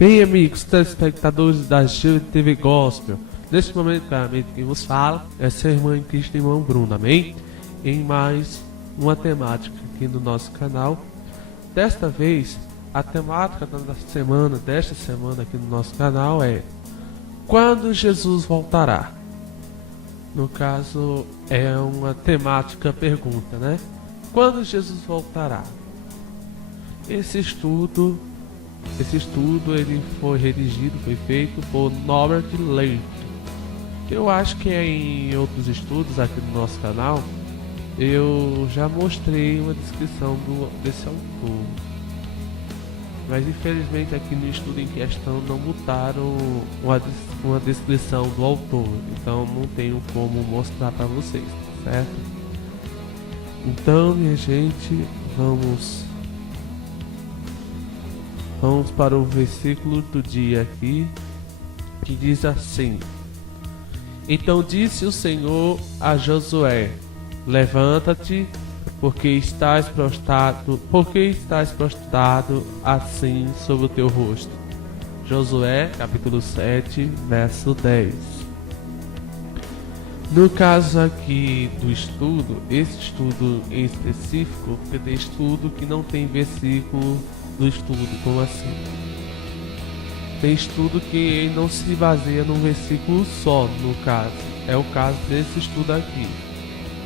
Bem, amigos telespectadores da GTV Gospel, neste momento, claramente, quem vos fala é seu irmão em Cristo, irmão Bruno, amém? Em mais uma temática aqui no nosso canal. Desta vez, a temática desta semana aqui no nosso canal é: quando Jesus voltará? No caso, é uma temática pergunta, né? Quando Jesus voltará? Esse estudo ele foi feito por Norbert Leite. Eu acho que em outros estudos aqui no nosso canal eu já mostrei uma descrição desse autor, mas infelizmente aqui no estudo em questão não botaram uma descrição do autor, então não tenho como mostrar para vocês, certo? Então, minha gente, vamos para o versículo do dia aqui, que diz assim: Então disse o Senhor a Josué: Levanta-te, porque estás prostrado assim sobre o teu rosto. Josué, capítulo 7, verso 10. No caso aqui do estudo, esse estudo em específico, porque tem estudo que não tem versículo do estudo, como assim? Tem estudo que não se baseia num versículo só, no caso. É o caso desse estudo aqui.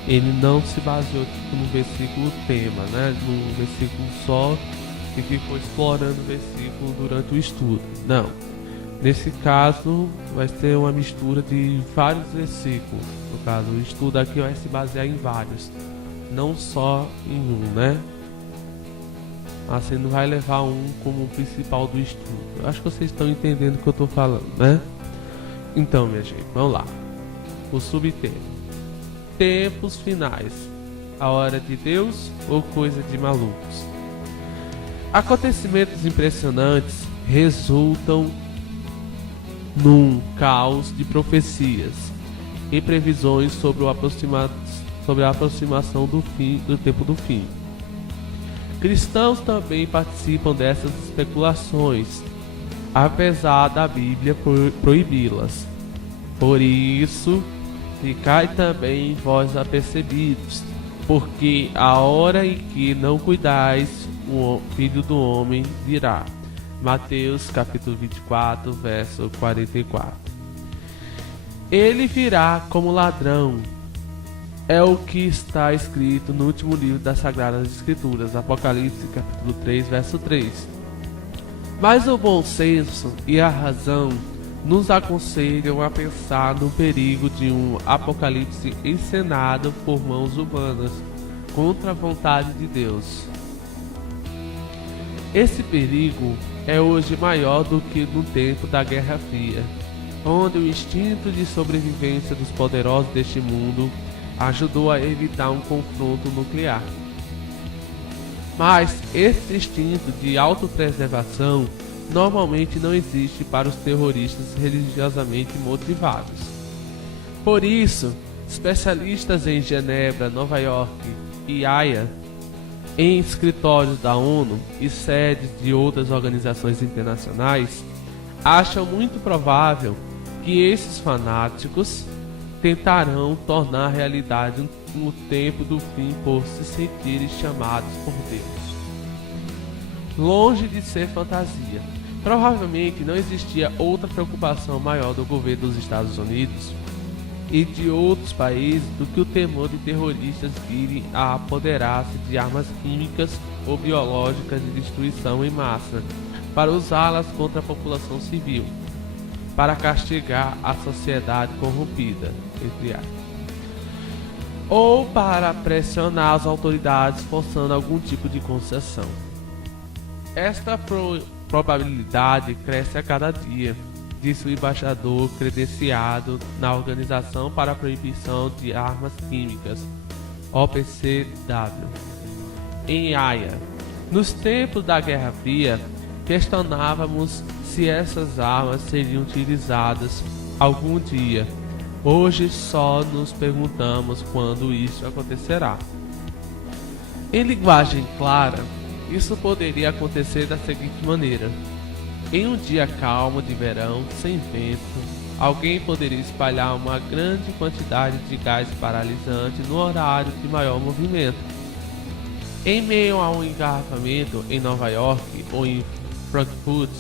Ele não se baseou tipo, no versículo tema, né? Num versículo só e ficou explorando o versículo durante o estudo. Não. Nesse caso, vai ser uma mistura de vários versículos. No caso, o estudo aqui vai se basear em vários, não só em um, né? Assim, não vai levar um como o principal do estudo. Eu acho que vocês estão entendendo o que eu estou falando, né? Então, minha gente, vamos lá. O subtema: tempos finais. A hora de Deus ou coisa de malucos? Acontecimentos impressionantes resultam num caos de profecias e previsões sobre a aproximação do tempo do fim. Cristãos também participam dessas especulações, apesar da Bíblia proibi-las. Por isso, ficai também vós apercebidos, porque a hora em que não cuidais, o Filho do Homem virá. Mateus capítulo 24, verso 44. Ele virá como ladrão. É o que está escrito no último livro das Sagradas Escrituras, Apocalipse capítulo 3, verso 3. Mas o bom senso e a razão nos aconselham a pensar no perigo de um apocalipse encenado por mãos humanas, contra a vontade de Deus. Esse perigo é hoje maior do que no tempo da Guerra Fria, onde o instinto de sobrevivência dos poderosos deste mundo ajudou a evitar um confronto nuclear. Mas esse instinto de autopreservação normalmente não existe para os terroristas religiosamente motivados. Por isso, especialistas em Genebra, Nova York e Haia, em escritórios da ONU e sedes de outras organizações internacionais, acham muito provável que esses fanáticos tentarão tornar realidade o tempo do fim por se sentirem chamados por Deus. Longe de ser fantasia, provavelmente não existia outra preocupação maior do governo dos Estados Unidos e de outros países do que o temor de terroristas virem a apoderar-se de armas químicas ou biológicas de destruição em massa para usá-las contra a população civil, para castigar a sociedade corrompida, entre aspas, ou para pressionar as autoridades forçando algum tipo de concessão. Esta probabilidade cresce a cada dia, disse o embaixador credenciado na Organização para a Proibição de Armas Químicas, OPCW, em Haia. Nos tempos da Guerra Fria, questionávamos se essas armas seriam utilizadas algum dia. Hoje só nos perguntamos quando isso acontecerá. Em linguagem clara, isso poderia acontecer da seguinte maneira: Em um dia calmo de verão, sem vento, alguém poderia espalhar uma grande quantidade de gás paralisante no horário de maior movimento. Em meio a um engarrafamento em Nova York ou em Frankfurt,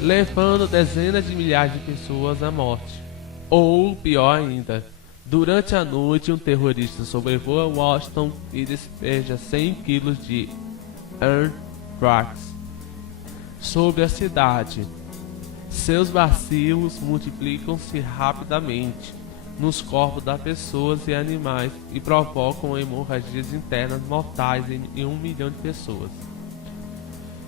levando dezenas de milhares de pessoas à morte. Ou, pior ainda, durante a noite um terrorista sobrevoa Washington e despeja 100 kg de anthrax sobre a cidade. Seus bacilos multiplicam-se rapidamente nos corpos das pessoas e animais e provocam hemorragias internas mortais em 1 milhão de pessoas.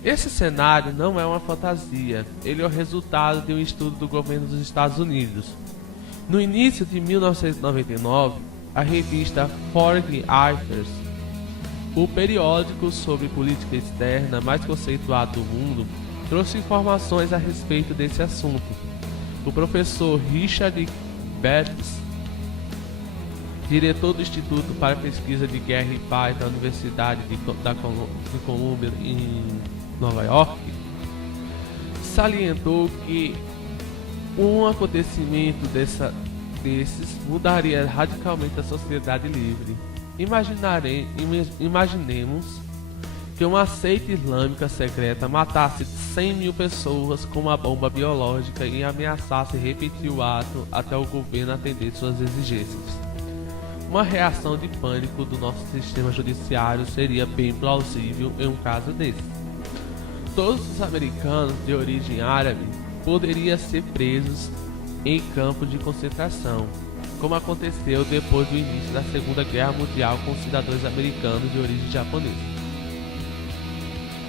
Esse cenário não é uma fantasia, ele é o resultado de um estudo do governo dos Estados Unidos. No início de 1999, a revista Foreign Affairs, o periódico sobre política externa mais conceituado do mundo, trouxe informações a respeito desse assunto. O professor Richard Betts, diretor do Instituto para Pesquisa de Guerra e Paz da Universidade de Columbia em Nova York, salientou que um acontecimento desses mudaria radicalmente a sociedade livre. Imaginemos que uma seita islâmica secreta matasse 100 mil pessoas com uma bomba biológica e ameaçasse repetir o ato até o governo atender suas exigências. Uma reação de pânico do nosso sistema judiciário seria bem plausível em um caso desse. Todos os americanos de origem árabe poderiam ser presos em campos de concentração, como aconteceu depois do início da Segunda Guerra Mundial com cidadãos americanos de origem japonesa.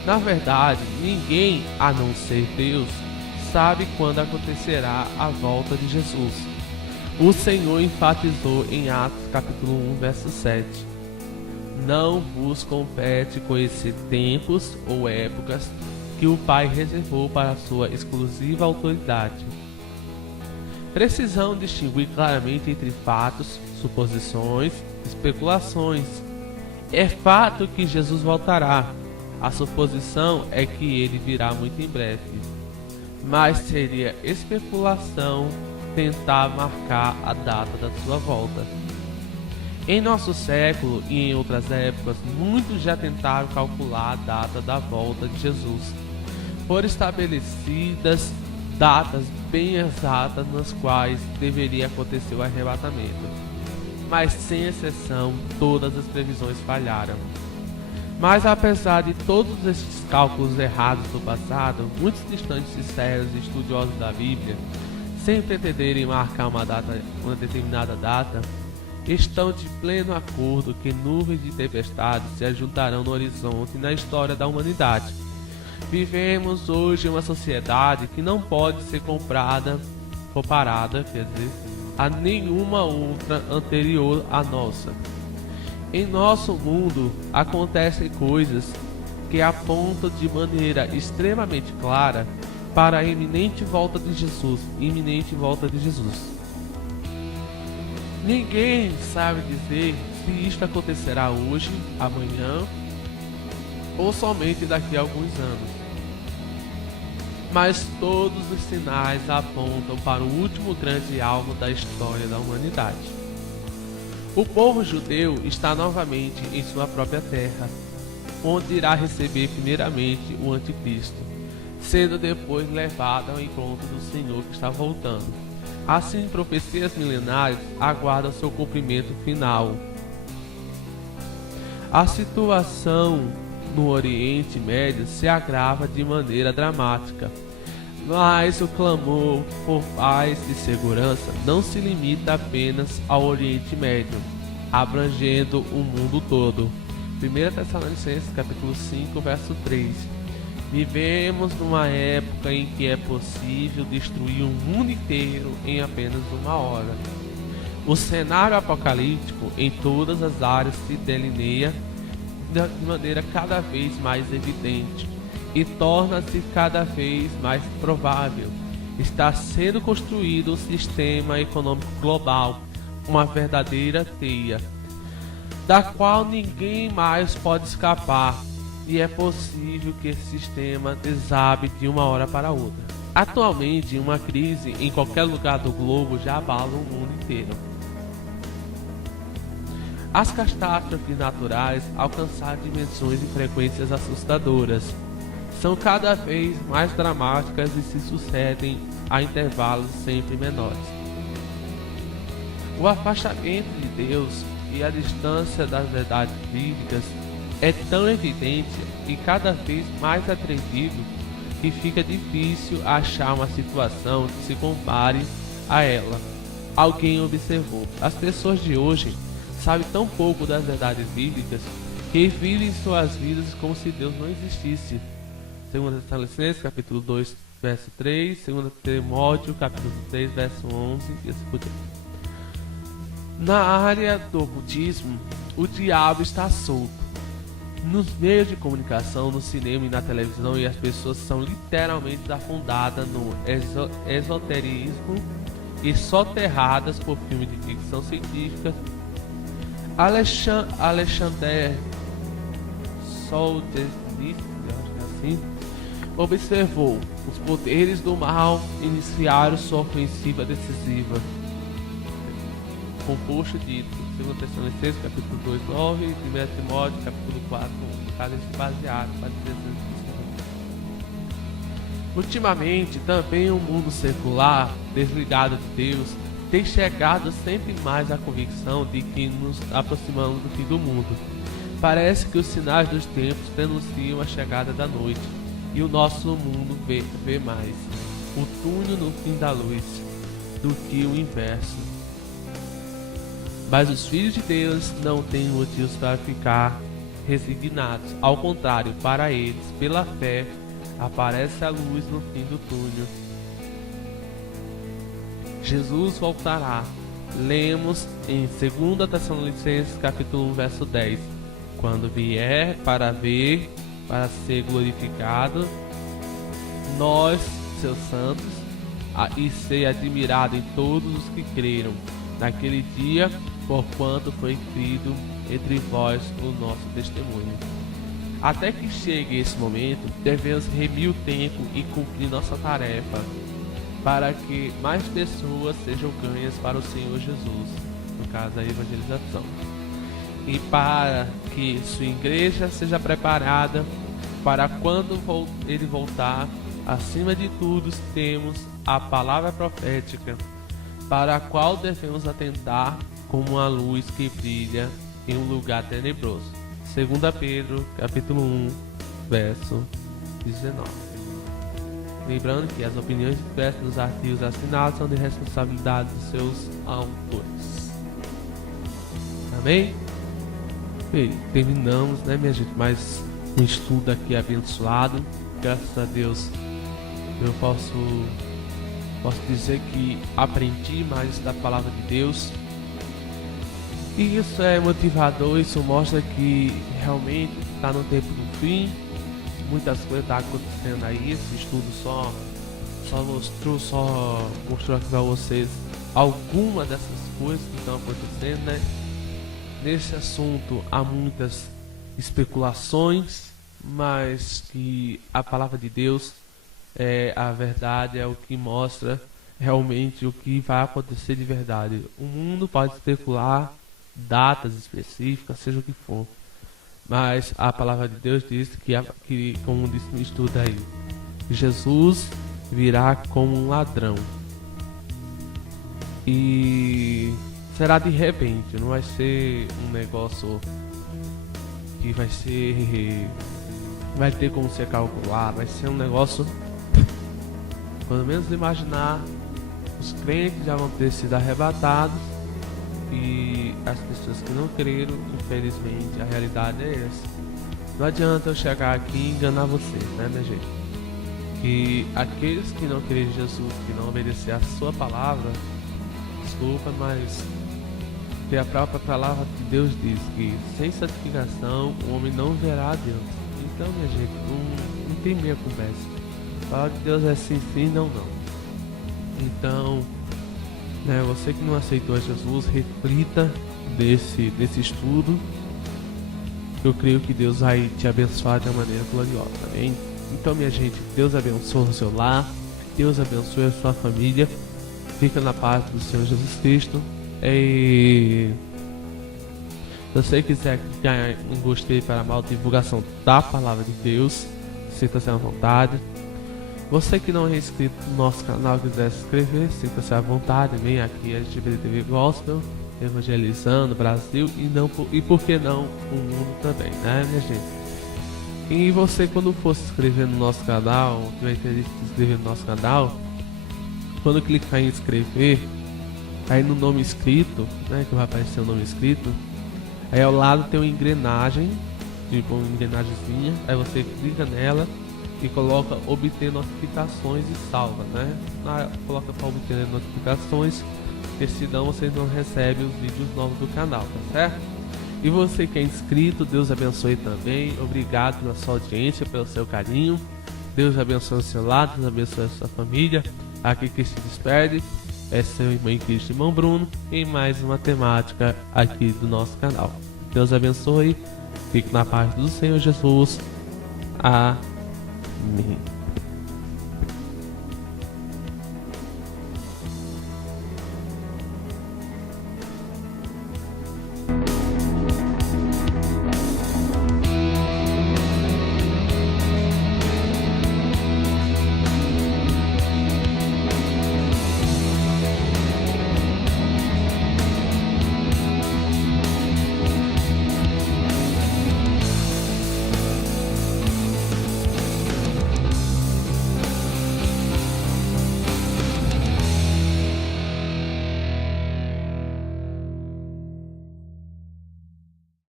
Na verdade, ninguém, a não ser Deus, sabe quando acontecerá a volta de Jesus. O Senhor enfatizou em Atos capítulo 1, verso 7. Não vos compete conhecer tempos ou épocas que o Pai reservou para a sua exclusiva autoridade. Precisamos distinguir claramente entre fatos, suposições, especulações. É fato que Jesus voltará. A suposição é que ele virá muito em breve. Mas seria especulação tentar marcar a data da sua volta. Em nosso século e em outras épocas, muitos já tentaram calcular a data da volta de Jesus. Foram estabelecidas datas bem exatas nas quais deveria acontecer o arrebatamento. Mas sem exceção, todas as previsões falharam. Mas apesar de todos esses cálculos errados do passado, muitos distantes e sérios estudiosos da Bíblia, sem pretenderem marcar uma determinada data, estão de pleno acordo que nuvens de tempestade se ajuntarão no horizonte na história da humanidade. Vivemos hoje em uma sociedade que não pode ser comparada a nenhuma outra anterior à nossa. Em nosso mundo acontecem coisas que apontam de maneira extremamente clara para a iminente volta de Jesus. Ninguém sabe dizer se isto acontecerá hoje, amanhã ou somente daqui a alguns anos. Mas todos os sinais apontam para o último grande alvo da história da humanidade. O povo judeu está novamente em sua própria terra, onde irá receber primeiramente o anticristo, sendo depois levado ao encontro do Senhor que está voltando. Assim, profecias milenares aguardam seu cumprimento final. A situação no Oriente Médio se agrava de maneira dramática, mas o clamor por paz e segurança não se limita apenas ao Oriente Médio, abrangendo o mundo todo. 1 Tessalonicenses capítulo 5, verso 3. Vivemos numa época em que é possível destruir o mundo inteiro em apenas uma hora. O cenário apocalíptico em todas as áreas se delineia de maneira cada vez mais evidente e torna-se cada vez mais provável. Está sendo construído um sistema econômico global, uma verdadeira teia, da qual ninguém mais pode escapar. e é possível que esse sistema desabe de uma hora para outra. Atualmente, uma crise em qualquer lugar do globo já abala o mundo inteiro. As catástrofes naturais alcançaram dimensões e frequências assustadoras. São cada vez mais dramáticas e se sucedem a intervalos sempre menores. O afastamento de Deus e a distância das verdades bíblicas é tão evidente e cada vez mais atrevido que fica difícil achar uma situação que se compare a ela. Alguém observou: as pessoas de hoje sabem tão pouco das verdades bíblicas que vivem suas vidas como se Deus não existisse. 2 Tessalonicenses, capítulo 2, verso 3, 2 Timóteo, capítulo 3, verso 11 e assim por diante. Na área do ocultismo, o diabo está solto. Nos meios de comunicação, no cinema e na televisão, e as pessoas são literalmente afundadas no esoterismo e soterradas por filmes de ficção científica. Alexander Solzhenitsyn, observou: os poderes do mal iniciaram sua ofensiva decisiva. Composto de 2 Tessalonicenses, capítulo 2, 9 e 1 Timóteo, capítulo 4, 1. Cada esse baseado para dizer. Ultimamente, também o mundo secular, desligado de Deus, tem chegado sempre mais à convicção de que nos aproximamos do fim do mundo. Parece que os sinais dos tempos denunciam a chegada da noite, e o nosso mundo vê mais o túnel no fim da luz do que o inverso. Mas os filhos de Deus não têm motivos para ficar resignados. Ao contrário, para eles, pela fé, aparece a luz no fim do túnel. Jesus voltará. Lemos em 2 Tessalonicenses, capítulo 1, verso 10. Quando vier para ver, para ser glorificado, nós, seus santos, e ser admirado em todos os que creram naquele dia, porquanto foi escrito entre vós o nosso testemunho. Até que chegue esse momento, devemos remir o tempo e cumprir nossa tarefa, para que mais pessoas sejam ganhas para o Senhor Jesus, no caso da evangelização, e para que sua igreja seja preparada para quando ele voltar. Acima de tudo, temos a palavra profética, para a qual devemos atentar como uma luz que brilha em um lugar tenebroso. 2 Pedro, capítulo 1, verso 19. Lembrando que as opiniões expressas nos artigos assinados são de responsabilidade dos seus autores. Amém? Bem, terminamos, né, minha gente? Mais um estudo aqui abençoado. Graças a Deus eu posso dizer que aprendi mais da palavra de Deus. E isso é motivador, isso mostra que realmente está no tempo do fim. Muitas coisas estão acontecendo aí. Esse estudo só mostrou aqui para vocês algumas dessas coisas que estão acontecendo, né? Nesse assunto há muitas especulações, mas que a palavra de Deus é a verdade, é o que mostra realmente o que vai acontecer de verdade. O mundo pode especular datas específicas, seja o que for, mas a palavra de Deus diz que como disse no estudo aí, Jesus virá como um ladrão e será de repente, não vai ser um negócio que vai ter como se calcular, vai ser um negócio, quando menos imaginar, os crentes já vão ter sido arrebatados e as pessoas que não creram, infelizmente, a realidade é essa. Não adianta eu chegar aqui e enganar você, né, minha gente? Que aqueles que não creem em Jesus, que não obedecer a sua palavra, desculpa, mas que a própria palavra de Deus diz que sem santificação o homem não verá a Deus. Então, minha gente, não tem meia conversa. A palavra de Deus é sim, sim, não, não. Então, né, você que não aceitou Jesus, reflita desse estudo Eu creio que Deus vai te abençoar de uma maneira gloriosa, amém? Então, minha gente, Deus abençoe o seu lar, Deus abençoe a sua família, fica na paz do Senhor Jesus Cristo. E se você quiser clicar em gostei para a divulgação da palavra de Deus, sinta-se à vontade. Você que não é inscrito no nosso canal e quiser se inscrever, sinta-se à vontade, vem aqui a GBTV Gospel, evangelizando o Brasil e por que não o mundo também, né, minha gente? E você, quando for se inscrever no nosso canal, tiver interesse em se inscrever no nosso canal, quando clicar em inscrever, aí no nome inscrito, né, que vai aparecer o nome inscrito, aí ao lado tem uma engrenagem, tipo uma engrenagemzinha, aí você clica nela e coloca obter notificações e salva, né? Coloca para obter notificações, porque senão vocês não recebem os vídeos novos do canal, tá certo? E você que é inscrito, Deus abençoe também. Obrigado pela sua audiência, pelo seu carinho. Deus abençoe o seu lado, Deus abençoe a sua família. Aqui que se despede é seu irmão em Cristo, irmão Bruno, em mais uma temática aqui do nosso canal. Deus abençoe. Fique na paz do Senhor Jesus. Amém.